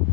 You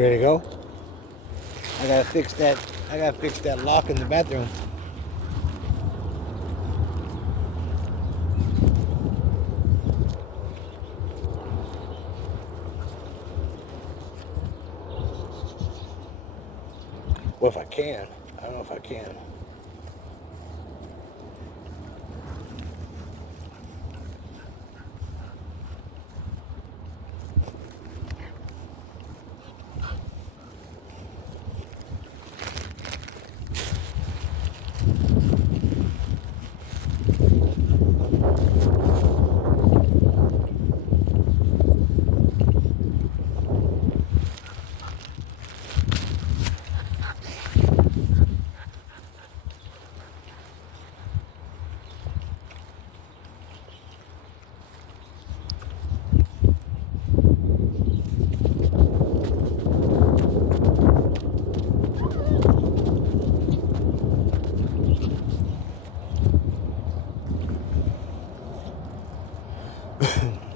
ready to go? I gotta fix that lock in the bathroom. Well, if I can. I don't know if I can.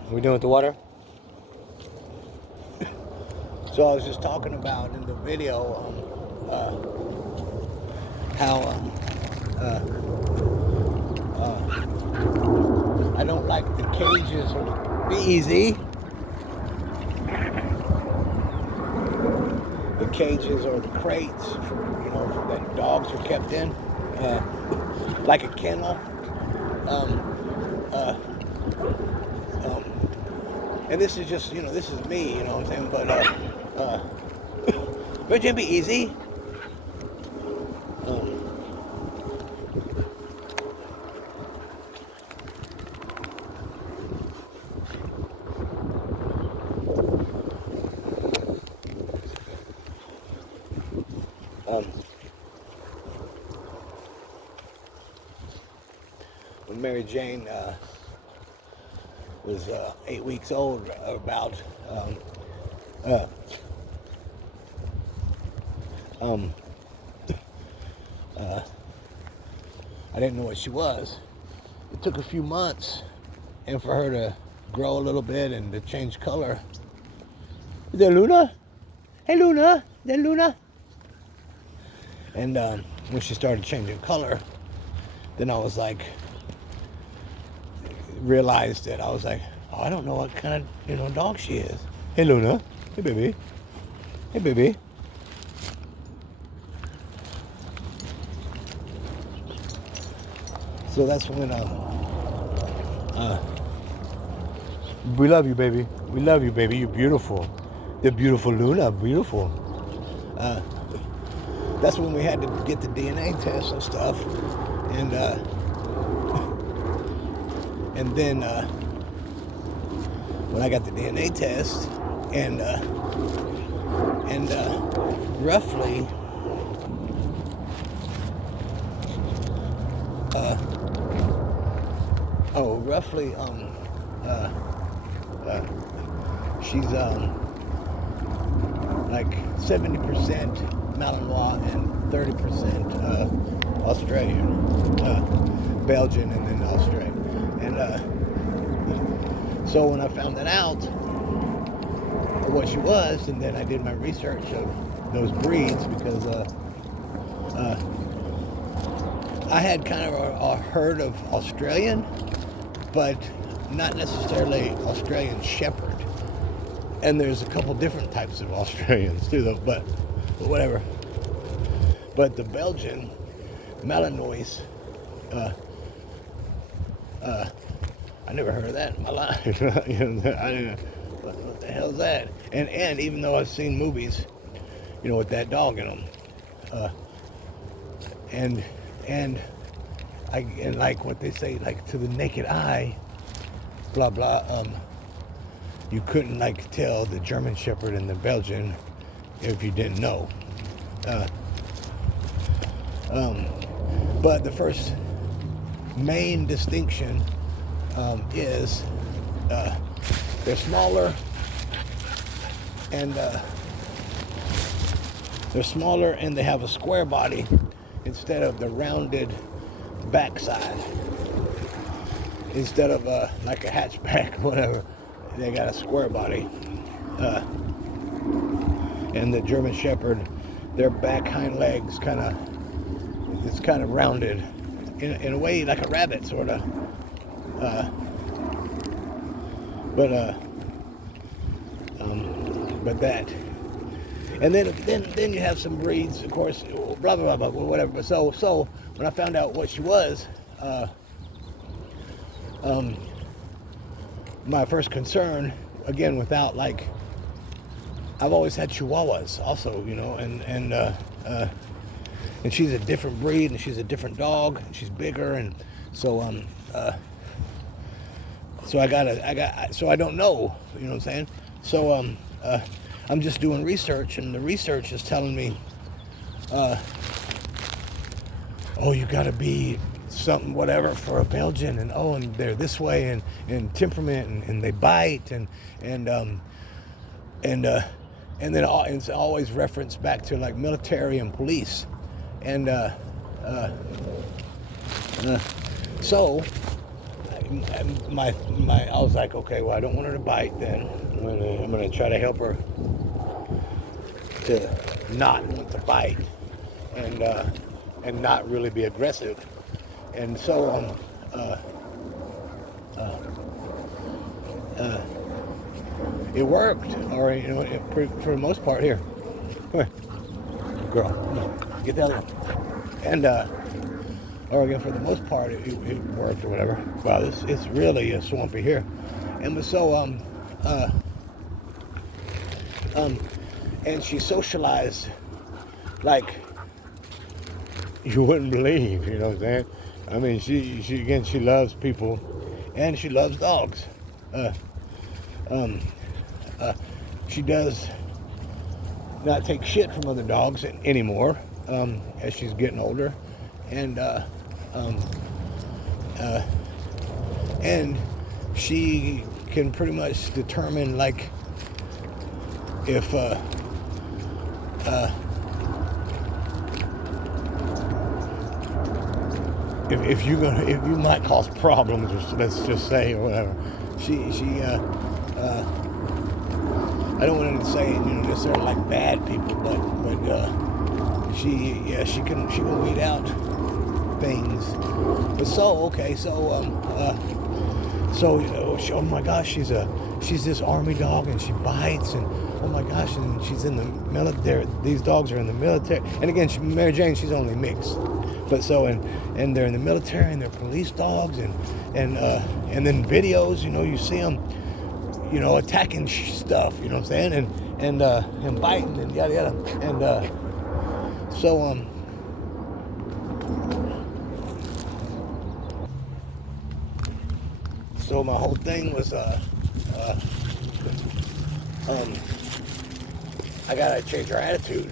What we doing with the water? So I was just talking about in the video how I don't like the cages or be easy. The cages or the crates for that dogs are kept in, like a kennel. And this is just, this is me, you know what I'm saying? But would you be easy? When Mary Jane was 8 weeks old, about I didn't know what she was. It took a few months, and for her to grow a little bit and to change color. Is that Luna? Hey, Luna. Is that Luna? And when she started changing color, then I was like, realized that I was like, oh, I don't know what kind of dog she is. Hey, Luna. Hey, baby. Hey, baby. So that's when we love you, baby. We love you, baby. You're beautiful. You're beautiful, Luna. Beautiful. That's when we had to get the DNA test and stuff, and then when I got the DNA test, and roughly she's like 70% Malinois and 30% Australian, Belgian, and then Australian. And So when I found that out, what she was, and then I did my research of those breeds because I had kind of a herd of Australian, but not necessarily Australian Shepherd. And there's a couple different types of Australians too, though. But whatever. But the Belgian Malinois, I never heard of that in my life. You know, I didn't know what the hell's that. And even though I've seen movies, you know, with that dog in them, and like what they say, like to the naked eye, blah blah. You couldn't like tell the German Shepherd and the Belgian if you didn't know. But the first main distinction is they're smaller and they have a square body instead of the rounded backside. Instead of like a hatchback or whatever, they got a square body. And the German Shepherd, their back hind legs it's kind of rounded in a way like a rabbit sort of. But that, and then you have some breeds, of course, blah blah blah, blah whatever. But so when I found out what she was, my first concern, again, without like, I've always had Chihuahuas also, you know, and she's a different breed and she's a different dog and she's bigger, and so so I don't know, you know what I'm saying? So I'm just doing research, and the research is telling me, oh, you gotta be something whatever for a Belgian, and they're this way, and temperament, and they bite, and then it's always referenced back to like military and police, and so I was like, okay, well, I don't want her to bite. Then I'm gonna try to help her to not want to bite, and not really be aggressive. And so it worked, or you know, for the most part. Here, come here, girl, no, get the other one. And or again, for the most part, it worked or whatever. Wow, it's really swampy here. And so and she socialized like you wouldn't believe, you know what I'm saying? I mean, she loves people, and she loves dogs. She does not take shit from other dogs anymore, as she's getting older, and she can pretty much determine like if you might cause problems, or let's just say, or whatever. I don't want to say, you know, necessarily like bad people, but she can weed out things. But so you know, oh my gosh, she's this army dog, and she bites, and oh my gosh, and she's in the military. These dogs are in the military, and again, Mary Jane, she's only mixed. But so and they're in the military, and they're police dogs, and then videos, you know, you see them, you know, attacking stuff, you know what I'm saying, and biting and yada yada, and so my whole thing was I gotta change her attitude,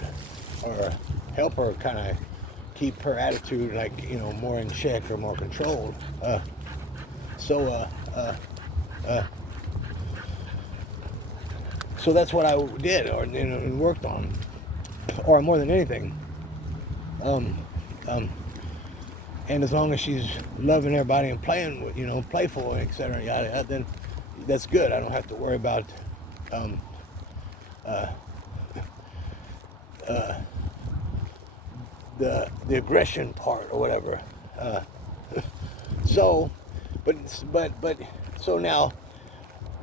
or help her kind of keep her attitude, like, you know, more in check or more controlled. So that's what I did, or you know, and worked on, or more than anything. And as long as she's loving everybody and playing, you know, playful, etc., yada, then that's good. I don't have to worry about the aggression part or whatever. So, but so now,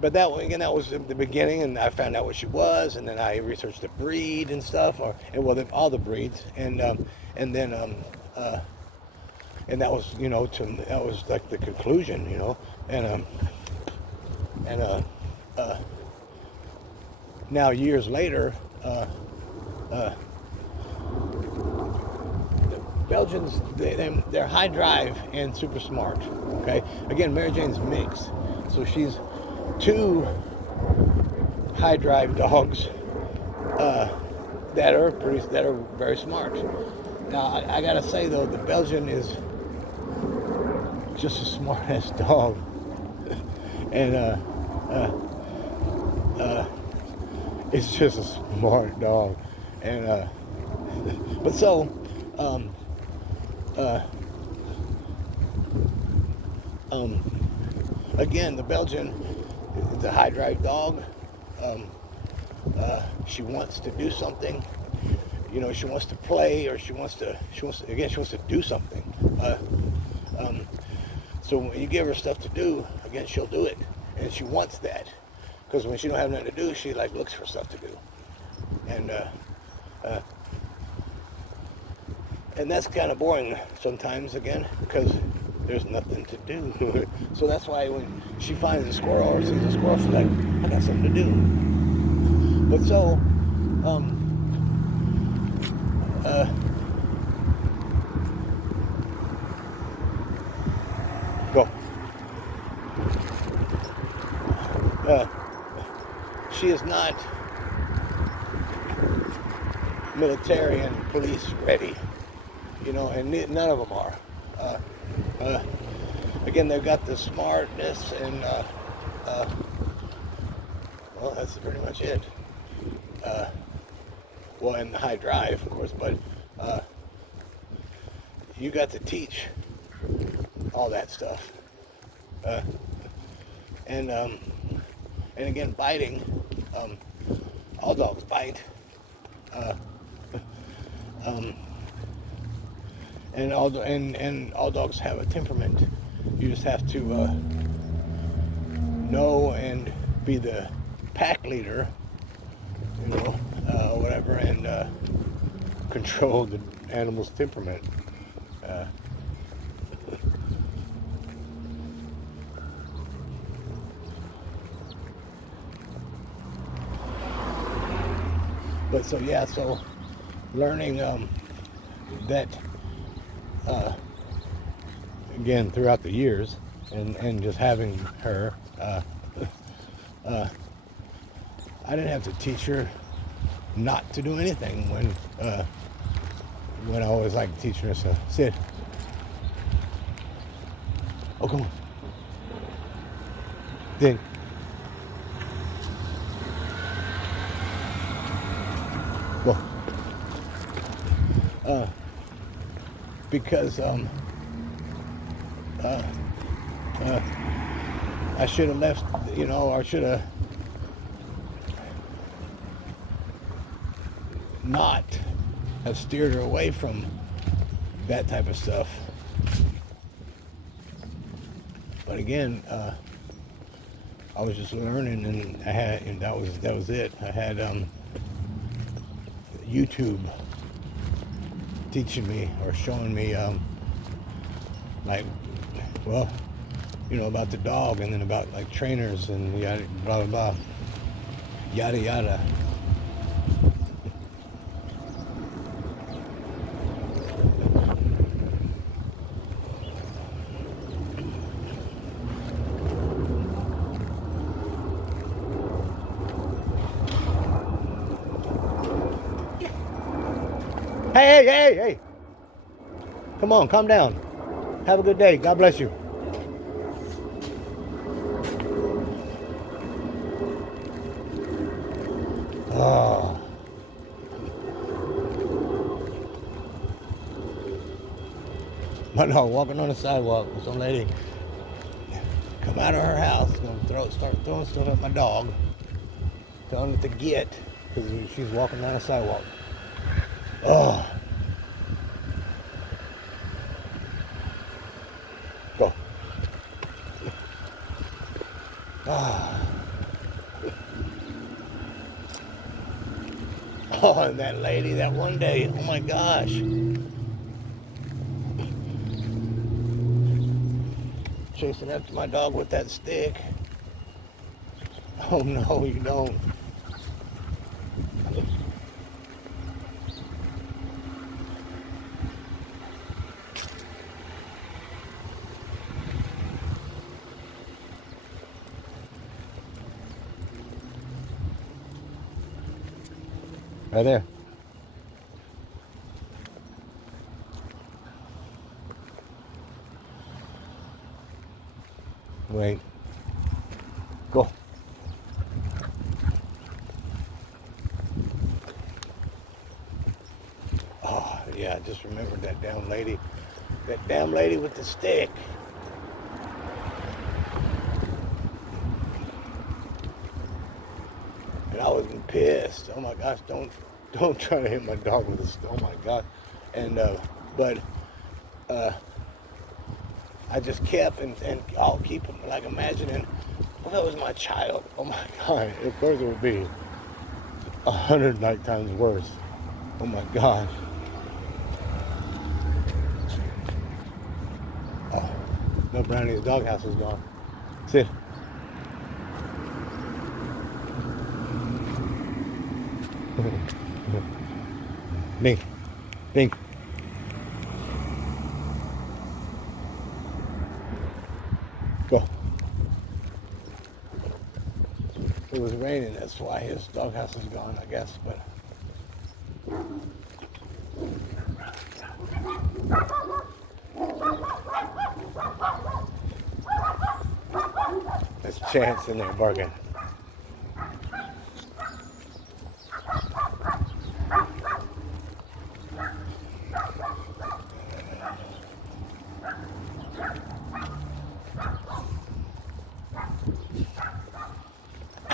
but that again, that was the beginning, and I found out what she was, and then I researched the breed and stuff, all the breeds, and then and that was that was like the conclusion, and now years later, Belgians, they're high drive and super smart. Okay, again, Mary Jane's mixed, so she's two high drive dogs that are very smart. Now, I gotta say though, the Belgian is just a smart ass dog, and it's just a smart dog, and but so. Again, the Belgian is a high drive dog. She wants to do something. She wants to play, or she wants to do something. So when you give her stuff to do, again, she'll do it, and she wants that, because when she don't have nothing to do, she like looks for stuff to do, and that's kind of boring sometimes, again, because there's nothing to do. So that's why when she finds a squirrel or sees a squirrel, she's like, I got something to do. But so, go. She is not military and police ready, and none of them are. Again, they've got the smartness, and well, that's pretty much it. Well, and the high drive, of course, but you got to teach all that stuff. And again, biting. All dogs bite. And all dogs have a temperament. You just have to know and be the pack leader, whatever, and control the animal's temperament. But so learning that again throughout the years, and just having her, I didn't have to teach her not to do anything when I always like teaching her to sit. Oh, come on. Ding. Well, because I should have left, or should have not have steered her away from that type of stuff. But again, I was just learning, and that was it. I had YouTube teaching me or showing me about the dog, and then about like trainers and yada blah blah blah, yada yada. Hey. Come on, calm down. Have a good day. God bless you. Oh. My dog walking on the sidewalk with some lady come out of her house, gonna start throwing stuff at my dog, telling it to get, because she's walking down a sidewalk. Oh. Go. Ah. Oh, and that lady, that one day, oh my gosh. Chasing after my dog with that stick. Oh no, you don't. Right there. Wait. Go. Oh, yeah, I just remembered that damn lady. That damn lady with the stick. And I was pissed. Oh my gosh, don't try to hit my dog with a stick. Oh my God. And, but I just kept and I'll keep like imagining, well, that was my child. Oh my God. Of course it would be 100 like times worse. Oh my gosh. Oh, no, Brownie's doghouse is gone. Sit. Dink. Dink. Go. It was raining, that's why his doghouse is gone, I guess, but. There's Chance in there barking.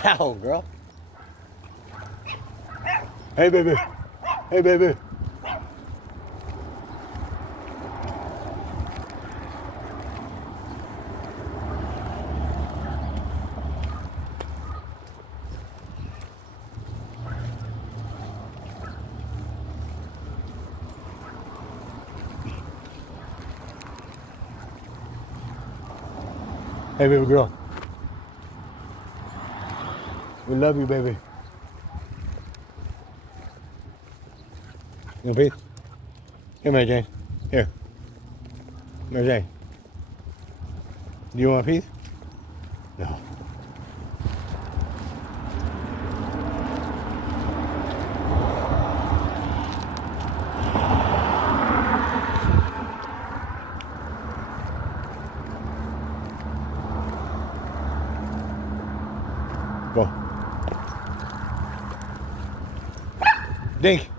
Ow, girl. Hey, baby. Hey, baby. Hey, baby girl. We love you, baby. You want a piece? Here, Mary Jane. Here. Mary Jane. Do you want a piece? No. Go. Dink.